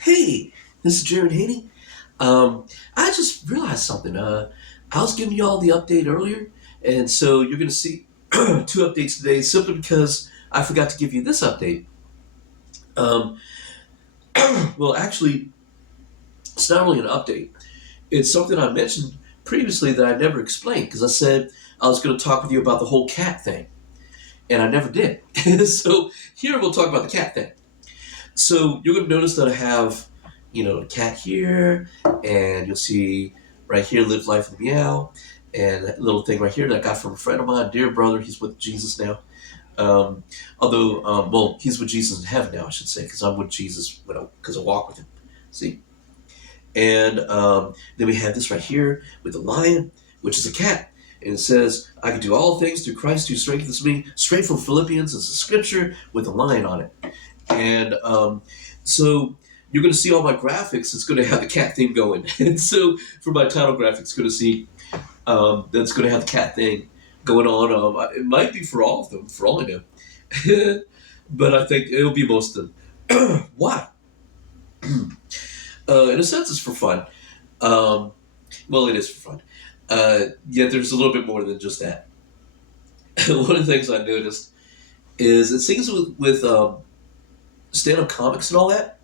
Hey, this is Jaron Haney. I just realized something. I was giving you all the update earlier, and so you're going to see two updates today simply because I forgot to give you this update. Um, well, actually, it's not really an update. It's something I mentioned previously that I never explained because I said I was going to talk with you about the whole cat thing, and I never did. So here we'll talk about the cat thing. So you're going to notice that I have, a cat here, and you'll see right here, live life with meow, and that little thing right here that I got from a friend of mine, dear brother. He's with Jesus now. Well, he's with Jesus in heaven now, I should say, because I'm with Jesus because I walk with him. See, and then we have this right here with the lion, which is a cat. And it says, I can do all things through Christ who strengthens me. Straight from Philippians. It's a scripture with a lion on it. And so you're going to see all my graphics. It's going to have the cat thing going. And so for my title graphics, it's going to see that's going to have the cat thing going on. It might be for all of them, for all I know. But I think it'll be most of them. Why? In a sense, it's for fun. Um, well, it is for fun. Yet there's a little bit more than just that. One of the things I noticed is it seems with stand-up comics and all that,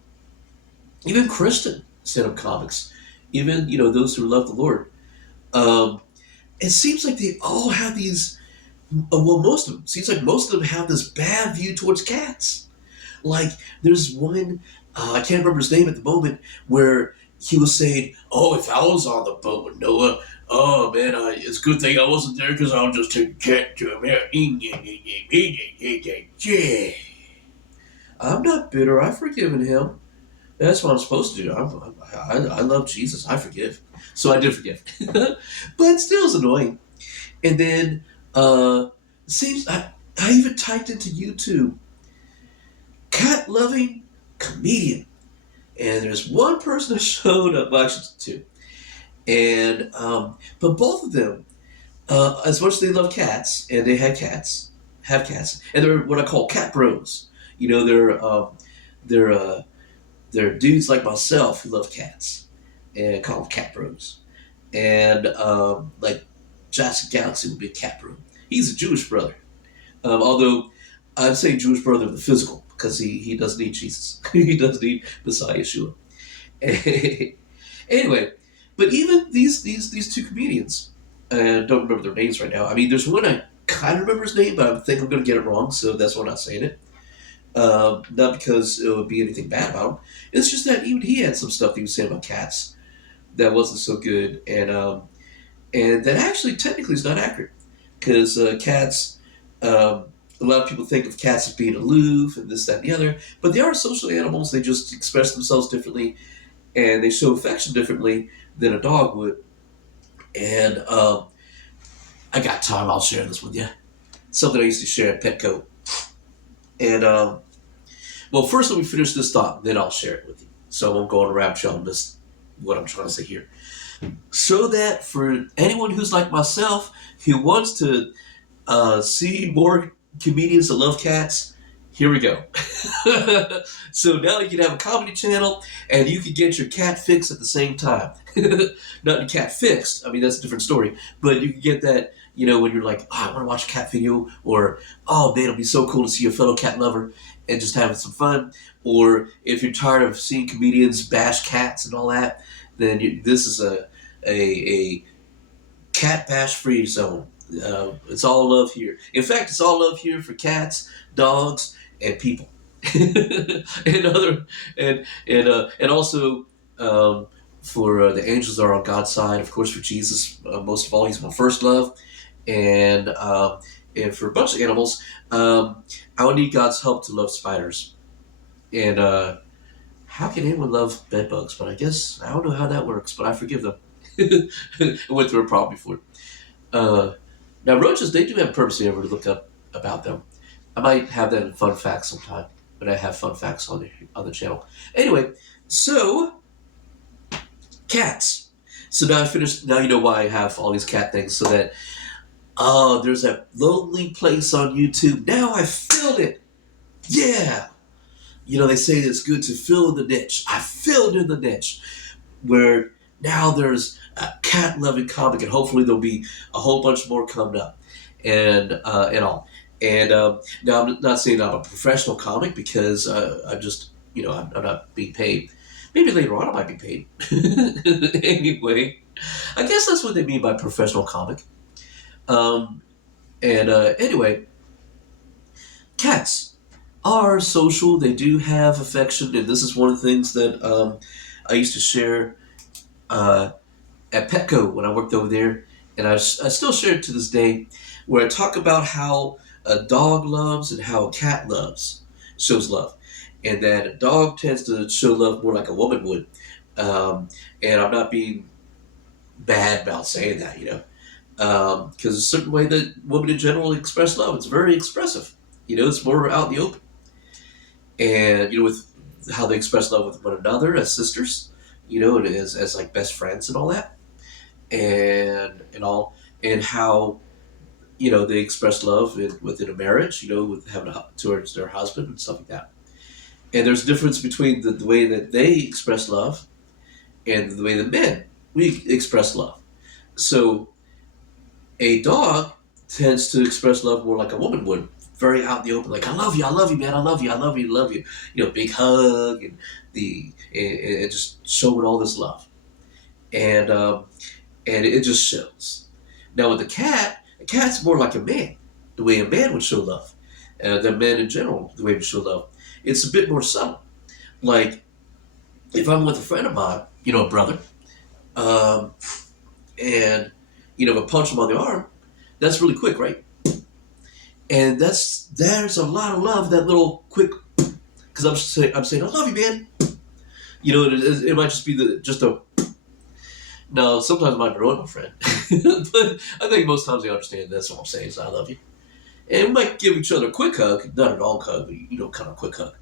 even Christian stand-up comics, even those who love the Lord. Um, it seems like they all have these. Well, most of them seems like most of them have this bad view towards cats. Like there's one, I can't remember his name at the moment, where he was saying, "Oh, if I was on the boat with Noah, oh man, it's a good thing I wasn't there because I'll just take a cat to him." I'm not bitter. I've forgiven him. That's what I'm supposed to do. I love Jesus. I forgive. So I did forgive. But still it's annoying. And then, seems I even typed into YouTube, cat loving comedian. And there's one person that showed up, well, actually two. And, but both of them, as much as they love cats, and they have cats, and they're what I call cat bros. You know, they're, they're dudes like myself who love cats and call them cat bros. And like Jackson Galaxy would be a cat bro. He's a Jewish brother. Although I'd say Jewish brother of the physical because he does need Jesus. He does need Messiah Yeshua. Anyway, but even these two comedians, I don't remember their names right now. I mean, there's one I kind of remember his name, but I think I'm going to get it wrong, so that's why I'm not saying it. Not because it would be anything bad about him. It's just that even he had some stuff that he was saying about cats that wasn't so good, and that actually technically is not accurate because cats. A lot of people think of cats as being aloof and this, that, and the other, but they are social animals. They just express themselves differently, and they show affection differently than a dog would. And I got time. I'll share this with you. Something I used to share at Petco. And well, first let me finish this thought, then I'll share it with you. So I won't go on a rabbit trail and miss what I'm trying to say here. So that for anyone who's like myself who wants to see more comedians that love cats, here we go. So now you can have a comedy channel and you can get your cat fix at the same time. Not your cat fixed. I mean, that's a different story. But you can get that, when you're like, oh, I want to watch a cat video, or, oh, man, it'll be so cool to see a fellow cat lover and just having some fun. Or if you're tired of seeing comedians bash cats and all that, then this is a cat bash free zone. It's all love here. In fact, it's all love here for cats, dogs, and people, and also for the angels are on God's side. Of course, for Jesus, most of all, He's my first love, and for a bunch of animals, I would need God's help to love spiders. And how can anyone love bed bugs? But I guess I don't know how that works, but I forgive them. I went through a problem before. Uh, Now, roaches, they do have a purpose ever to look up about them. I might have that in fun facts sometime, but I have fun facts on the channel. Anyway, so cats. So now I finished. Now you know why I have all these cat things, so that there's that lonely place on YouTube. Now I filled it. Yeah. they say it's good to fill in the niche. I filled in the niche where now there's a cat loving comic, and hopefully there'll be a whole bunch more coming up, and all. And now I'm not saying I'm a professional comic because I'm just I'm not being paid. Maybe later on I might be paid. Anyway, I guess that's what they mean by professional comic. And anyway, cats are social. They do have affection, and this is one of the things that I used to share uh, at Petco when I worked over there, and I still share it to this day, where I talk about how a dog loves and how a cat shows love, and that a dog tends to show love more like a woman would. And I'm not being bad about saying that, because a certain way that women in general express love, it's very expressive. It's more out in the open, and with how they express love with one another as sisters, and as like best friends and all that, and all, and how they express love within a marriage, with having towards their husband and stuff like that. And there's a difference between the way that they express love and the way that men we express love. So a dog tends to express love more like a woman would, very out in the open, like I love you, man, I love you, I love you, I love you. Big hug and just showing all this love, and it just shows. Now with a cat's more like a man, the way a man would show love, than men in general, the way we show love. It's a bit more subtle. Like if I'm with a friend of mine, a brother, um, and if I punch him on the arm, that's really quick, right? And there's a lot of love, that little quick, because I'm saying I love you, man. It might just be just a. No, sometimes I might ruin my friend, but I think most times they understand that's what I'm saying is I love you, and we might give each other a quick hug, not a long hug, but kind of a quick hug.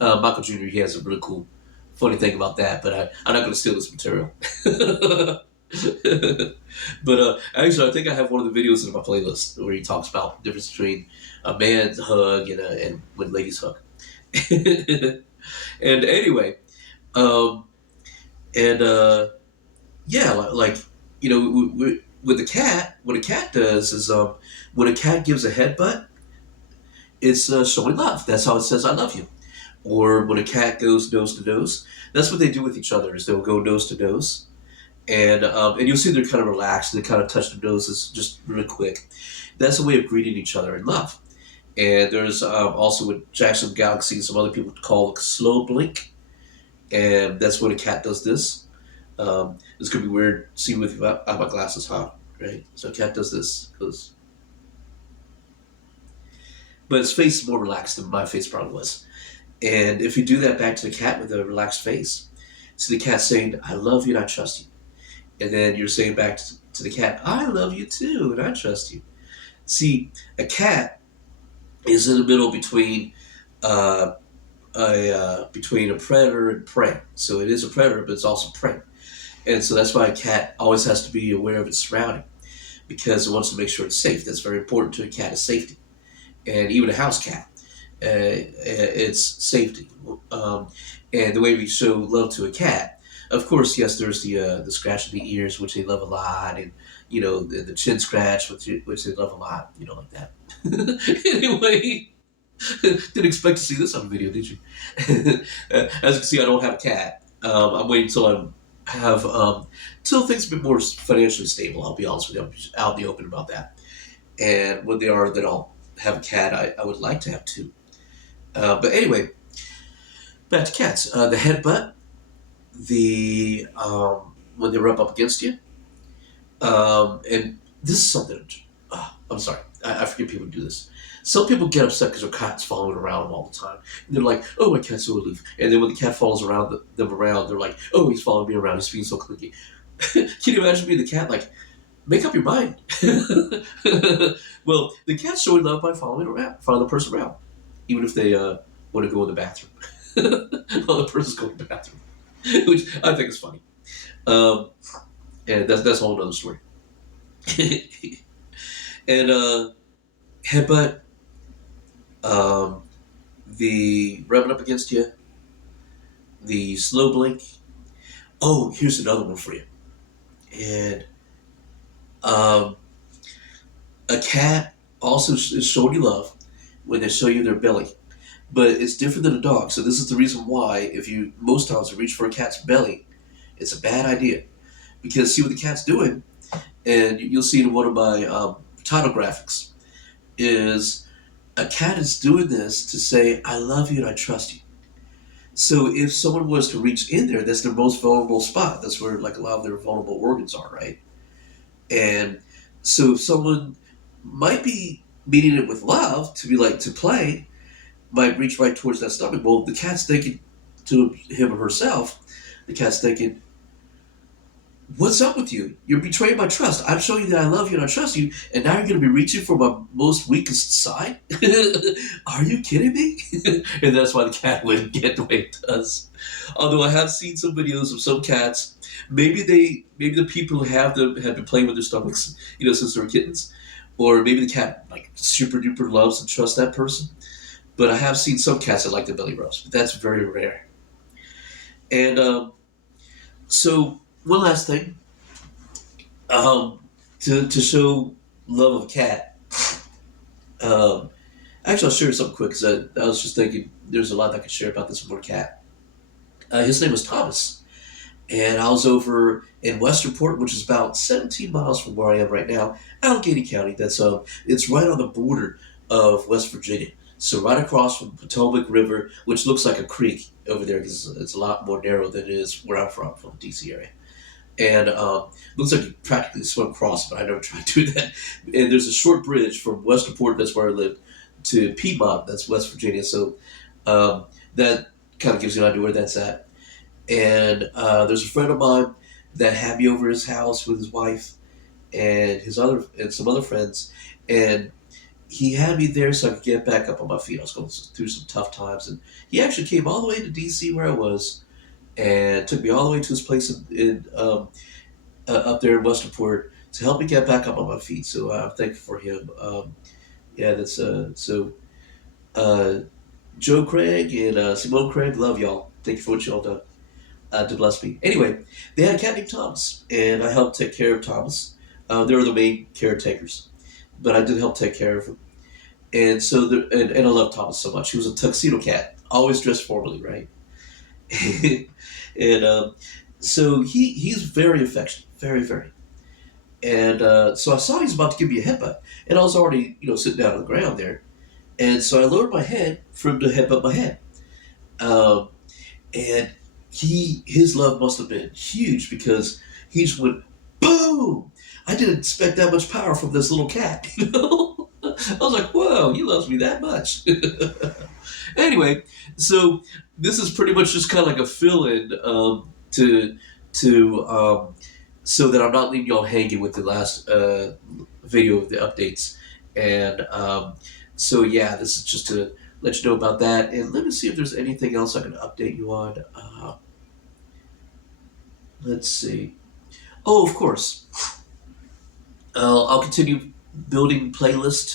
Michael Jr. He has a really cool, funny thing about that, but I'm not going to steal this material. But actually, I think I have one of the videos in my playlist where he talks about the difference between a man's hug and when ladies hug. And anyway, um, and yeah, like with the cat, what a cat does is when a cat gives a headbutt, it's showing love. That's how it says I love you. Or when a cat goes nose to nose, that's what they do with each other. Is they'll go nose to nose, and you'll see they're kind of relaxed. And they kind of touch their noses just really quick. That's a way of greeting each other in love. And there's also with Jackson Galaxy, some other people call it slow blink, and that's when a cat does this. This could be weird. See with I have my glasses, huh? Right. So a cat does this, but its face is more relaxed than my face probably was. And if you do that back to the cat with a relaxed face, so the cat saying, I love you and I trust you. And then you're saying back to the cat, I love you too and I trust you. See, a cat is in the middle between between a predator and prey. So it is a predator, but it's also prey. And so that's why a cat always has to be aware of its surrounding because it wants to make sure it's safe. That's very important to a cat is safety. And even a house cat, it's safety. And the way we show love to a cat, of course, yes, there's the scratching the ears, which they love a lot, and the chin scratch, which they love a lot, like that. Anyway, didn't expect to see this on video, did you? As you can see, I don't have a cat. I'm waiting until I have till things a bit more financially stable. I'll be honest with you. I'll be open about that. And when they are, then I'll have a cat. I would like to have two. But anyway, back to cats. The headbutt, the when they rub up against you, and this is something. I'm sorry, I forget people do this. Some people get upset because their cat's following around them all the time. And they're like, "Oh, my cat's so aloof." And then when the cat follows them around, they're like, "Oh, he's following me around. He's being so clingy." Can you imagine being the cat? Like, make up your mind. Well, the cat's showing love by following the person around, even if they want to go in the bathroom while the person's going to the bathroom, which I think is funny. Um, and that's a whole other story. And headbutt, um, the rubbing up against you, the slow blink. Oh, here's another one for you. And um, a cat also is showing you love when they show you their belly, but it's different than a dog. So this is the reason why, if you most times reach for a cat's belly, it's a bad idea, because see what the cat's doing, and you'll see it in one of my title graphics, is a cat is doing this to say, I love you and I trust you. So if someone was to reach in there, that's their most vulnerable spot. That's where like a lot of their vulnerable organs are, right? And so if someone might be meeting it with love to be like to play, might reach right towards that stomach. Well, the cat's thinking to him or herself, the cat's thinking, what's up with you? You're betraying my trust. I'm showing you that I love you and I trust you, and now you're going to be reaching for my most weakest side? Are you kidding me? And that's why the cat wouldn't get the way it does. Although I have seen some videos of some cats. Maybe the people who have them have been playing with their stomachs, since they were kittens, or maybe the cat like super duper loves and trusts that person. But I have seen some cats that like the belly rubs, but that's very rare. And so one last thing, to show love of a cat. Um, Actually, I'll share something quick because I was just thinking there's a lot I could share about this one cat. His name was Thomas, and I was over in Westerport, which is about 17 miles from where I am right now, Allegheny County. It's right on the border of West Virginia. So right across from Potomac River, which looks like a creek over there because it's a lot more narrow than it is where I'm from the DC area. And looks like you practically swim across, but I never tried to do that. And there's a short bridge from Westerport, that's where I live, to Piedmont, that's West Virginia. So that kind of gives you an idea where that's at. And there's a friend of mine that had me over his house with his wife and some other friends, and he had me there so I could get back up on my feet. I was going through some tough times, and he actually came all the way to DC where I was, and took me all the way to his place up there in Westernport to help me get back up on my feet. So I'm thankful for him. Yeah, that's so. Uh, Joe Craig and Simone Craig, love y'all. Thank you for what y'all done to bless me. Anyway, they had a cat named Thomas, and I helped take care of Thomas. They were the main caretakers, but I did help take care of him. And so, and I love Thomas so much. He was a tuxedo cat, always dressed formally, right? And so he's very affectionate, very very. And so I saw he was about to give me a headbutt, and I was already sitting down on the ground there, and so I lowered my head for him to headbutt my head. Um, and his love must have been huge because he just went boom. I didn't expect that much power from this little cat. I was like, whoa, he loves me that much. Anyway, so this is pretty much just kind of like a fill-in to so that I'm not leaving y'all hanging with the last video of the updates. And so yeah, this is just to let you know about that. And let me see if there's anything else I can update you on. Let's see. Oh, of course. I'll continue building playlists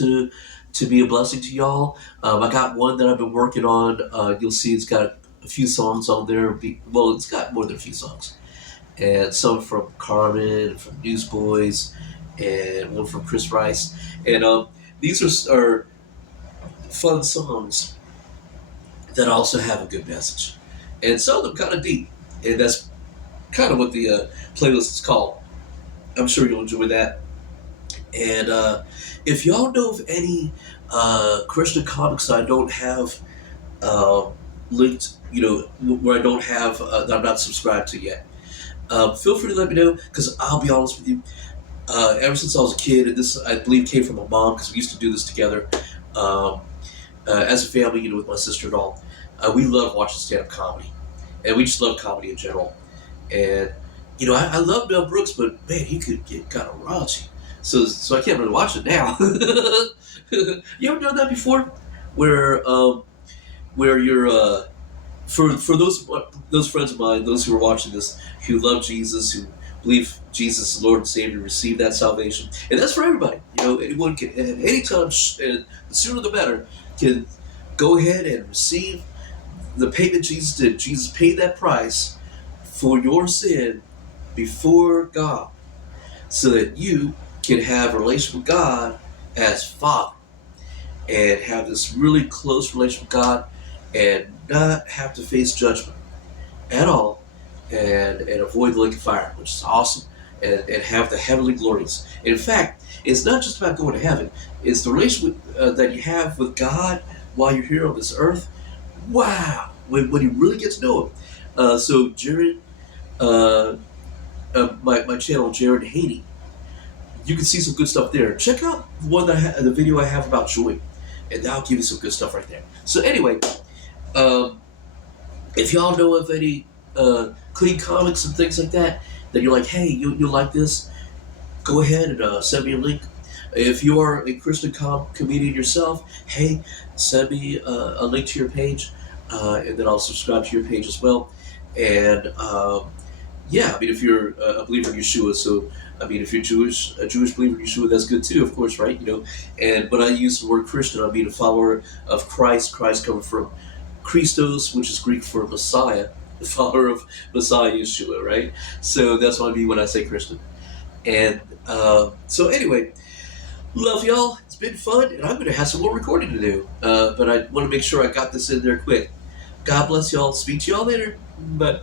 to be a blessing to y'all. I got one that I've been working on. You'll see it's got a few songs on there. Well, it's got more than a few songs. And some from Carmen, from Newsboys, and one from Chris Rice. And these are fun songs that also have a good message. And some of them kind of deep. And that's kind of what the playlist is called. I'm sure you'll enjoy that. And if y'all know of any Christian comics that I don't have linked, where I don't have, that I'm not subscribed to yet, feel free to let me know, because I'll be honest with you, ever since I was a kid, and this I believe came from my mom, because we used to do this together as a family, with my sister and all. We love watching stand-up comedy, and we just love comedy in general. And I love Mel Brooks, but man, he could get kind of raunchy. So I can't really watch it now. You ever done that before, where you're for those friends of mine, those who are watching this, who love Jesus, who believe Jesus is Lord and Savior, receive that salvation, and that's for everybody. Anyone can, at any time, and the sooner the better, can Go ahead and receive the payment Jesus did. Jesus paid that price for your sin before God so that you can have a relation with God as Father and have this really close relation with God and not have to face judgment at all and avoid the lake of fire, which is awesome, and have the heavenly glories. And in fact, it's not just about going to heaven, it's the relationship that you have with God while you're here on this earth. Wow! When you really get to know Him. So, Jaron, uh, my channel, Jaron The Haney, you can see some good stuff there. Check out the video I have about joy, and that'll give you some good stuff right there. So, anyway, um, if y'all know of any clean comics and things like that, then you're like, hey, you like this? Go ahead and send me a link. If you are a Christian comedian yourself, hey, send me a link to your page, and then I'll subscribe to your page as well. And yeah, I mean, if you're a believer in Yeshua, so I mean, if you're Jewish, a Jewish believer in Yeshua, that's good too, of course, right? You know, and when I use the word Christian, I mean a follower of Christ. Christ coming from Christos, which is Greek for Messiah, the follower of Messiah Yeshua, right? So that's what I mean when I say Christian. And so anyway, love y'all. It's been fun, and I'm going to have some more recording to do. But I want to make sure I got this in there quick. God bless y'all. Speak to y'all later. Bye.